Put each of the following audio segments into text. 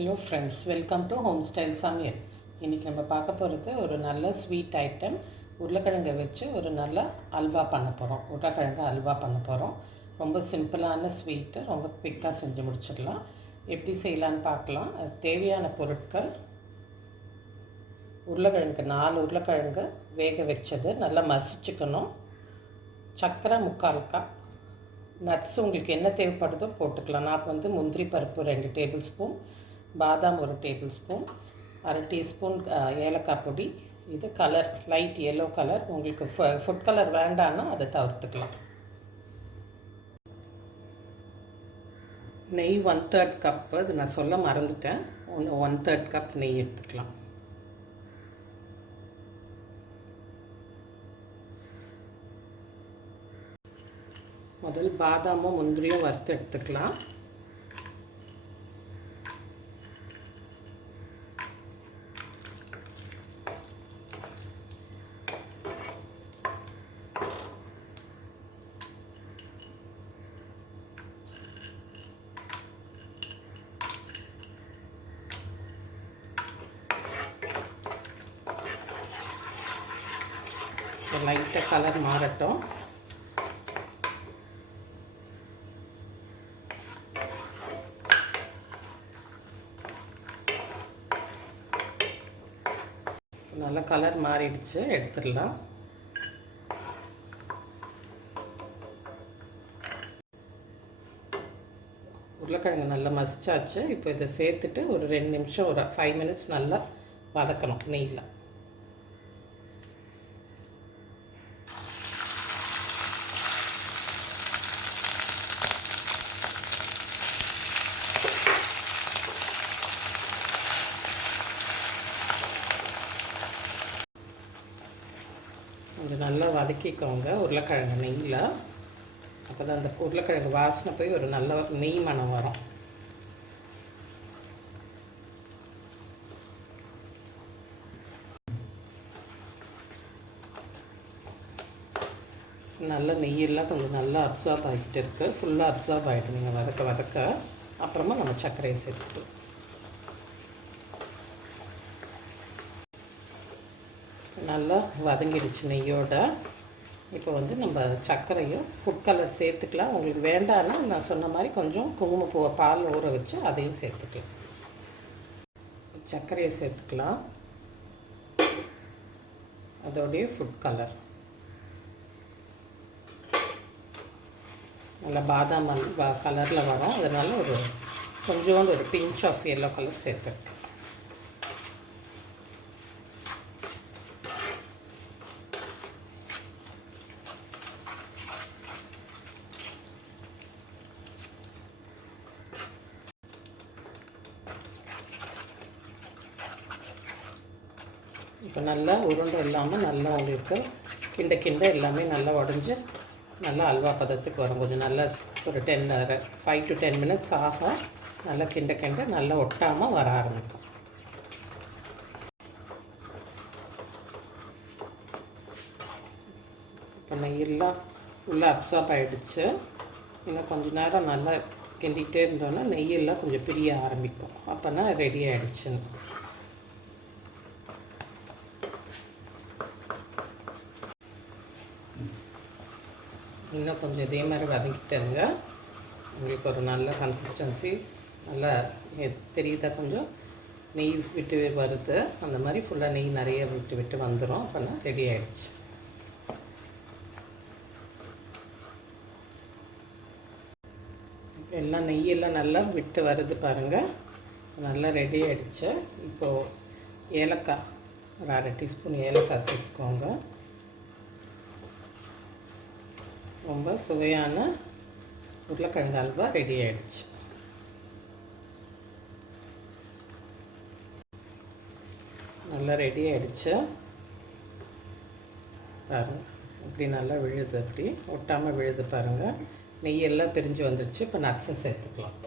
Hello friends, welcome to home style சமையல். இன்றைக்கி நம்ம பார்க்க போகிறது ஒரு நல்ல ஸ்வீட் ஐட்டம். உருளைக்கிழங்கை வச்சு ஒரு நல்ல அல்வா பண்ண போகிறோம். உருளைக்கிழங்கு அல்வா பண்ண போகிறோம். ரொம்ப சிம்பிளான ஸ்வீட்டு, ரொம்ப குவிக்காக செஞ்சு முடிச்சிடலாம். எப்படி செய்யலான்னு பார்க்கலாம். அது தேவையான பொருட்கள்: உருளைக்கிழங்கு 4 உருளைக்கிழங்கு வேக வச்சது நல்லா மசிச்சுக்கணும். சர்க்கரை 3/4 கப். நட்ஸ் உங்களுக்கு என்ன தேவைப்படுதோ போட்டுக்கலாம். நான் முந்திரி பருப்பு 2 டேபிள் ஸ்பூன், பாதாம் 1 டேபிள் ஸ்பூன், 1/2 டீஸ்பூன் ஏலக்காய் பொடி. இது கலர் லைட் எல்லோ கலர். உங்களுக்கு ஃபுட் கலர் வேண்டான்னா அதை தவிர்த்துக்கலாம். நெய் 1/3 கப்பு. அது நான் சொல்ல மறந்துட்டேன். 1/3 கப் நெய் எடுத்துக்கலாம். முதல் பாதாமும் முந்திரியும் வறுத்து எடுத்துக்கலாம். லைட்டாக கலர் மாறட்டும். நல்லா கலர் மாறிடுச்சு, எடுத்துடலாம். உருளைக்கிழங்கு நல்லா மசிச்சாச்சு. இப்போ இதை சேர்த்துட்டு ஒரு 2 நிமிஷம், ஒரு 5 மினிட்ஸ் நல்லா வதக்கணும் நெய்யில். கொஞ்சம் நல்லா வதக்கிக்கோங்க உருளைக்கிழங்கு நெய்யில். அப்போ தான் அந்த உருளைக்கிழங்கு வாசனை போய் ஒரு நல்ல நெய் மணம் வரும். நல்ல நெய்யெல்லாம் கொஞ்சம் நல்லா அப்சார்ப் ஆகிட்டு இருக்குது. ஃபுல்லாக அப்சார்ப் ஆகிட்டு நீங்கள் வதக்க வதக்க. அப்புறமா நம்ம சர்க்கரையை சேர்த்துக்கலாம். நல்லா வதங்கிடுச்சு நெய்யோட. இப்போ நம்ம சர்க்கரையும் ஃபுட் கலர் சேர்த்துக்கலாம். உங்களுக்கு வேண்டான்னா நான் சொன்ன மாதிரி கொஞ்சம் குங்குமப்பூவை பாலில் ஊற வச்சு அதையும் சேர்த்துக்கலாம். சர்க்கரையை சேர்த்துக்கலாம். அதோடைய ஃபுட் கலர் நல்லா பாதாம் கலரில் வரும். அதனால் கொஞ்சோண்டு ஒரு பிஞ்ச் ஆஃப் எல்லோ கலர் சேர்த்துருக்கேன். இப்போ நல்லா உருண்டை இல்லாமல் நல்லா உங்களுக்கு கிண்ட எல்லாமே நல்லா உடஞ்சி நல்லா அல்வா பதத்துக்கு வரும். கொஞ்சம் நல்லா ஒரு 5 to 10 மினிட்ஸ் ஆகும். நல்லா கிண்ட நல்லா ஒட்டாமல் வர ஆரம்பிக்கும். இப்போ நெய்யெல்லாம் ஃபுல்லாக அப்சார்ப் ஆகிடுச்சு. இன்னும் கொஞ்சம் நேரம் நல்லா கிண்டிகிட்டே இருந்தோன்னா நெய்யெல்லாம் கொஞ்சம் பிரிய ஆரம்பிக்கும். அப்போனா ரெடி ஆகிடுச்சுன்னு. இன்னும் கொஞ்சம் இதே மாதிரி வதக்கிட்டேங்க. உங்களுக்கு ஒரு நல்ல கன்சிஸ்டன்சி நல்லா தெரியுதா? கொஞ்சம் நெய் விட்டு வருது. அந்த மாதிரி ஃபுல்லாக நெய் நிறைய விட்டு வந்துடும். அப்போனா ரெடி ஆகிடுச்சு. எல்லாம் நெய்யெல்லாம் நல்லா விட்டு வருது பாருங்கள். நல்லா ரெடி ஆகிடுச்சு. இப்போது ஏலக்காய் ஒரு 1/2 டீஸ்பூன் ஏலக்காய் சேர்த்துக்கோங்க. ரொம்ப சுவையான உருளைக்கிழங்கு அல்வா ரெடி ஆகிடுச்சு. நல்லா ரெடி ஆகிடுச்சு பாருங்கள். இப்படி நல்லா விழுது, அப்படி ஒட்டாமல் விழுது பாருங்கள். நெய்யெல்லாம் பிரிஞ்சு வந்துடுச்சு. இப்போ நட்ஸை சேர்த்துக்கலாம்.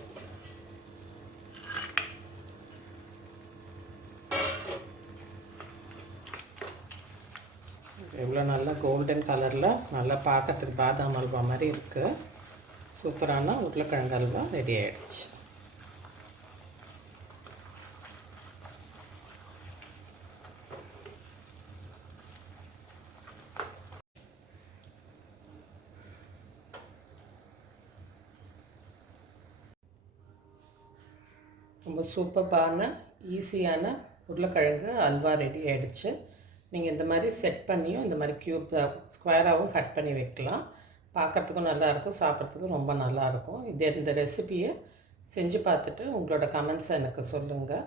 எவ்வளோ நல்லா கோல்டன் கலரில் நல்லா பார்க்கறதுக்கு பாதாம் அல்வா மாதிரி இருக்குது. சூப்பரான உருளைக்கிழங்கு அல்வா ரெடி ஆகிடுச்சு. ரொம்ப சூப்பர்பான ஈஸியான உருளைக்கிழங்கு அல்வா ரெடி ஆகிடுச்சு. நீங்கள் இந்த மாதிரி செட் பண்ணியும் இந்த மாதிரி க்யூப் ஸ்கொயராகவும் கட் பண்ணி வைக்கலாம். பார்க்குறதுக்கும் நல்லாயிருக்கும், சாப்பிட்றதுக்கும் ரொம்ப நல்லாயிருக்கும். இந்த ரெசிபியை செஞ்சு பார்த்துட்டு உங்களோட கமெண்ட்ஸை எனக்கு சொல்லுங்கள்.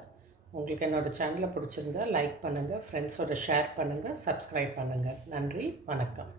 உங்களுக்கு என்னோடய சேனலை பிடிச்சிருந்தா லைக் பண்ணுங்கள், ஃப்ரெண்ட்ஸோட ஷேர் பண்ணுங்கள், சப்ஸ்கிரைப் பண்ணுங்கள். நன்றி, வணக்கம்.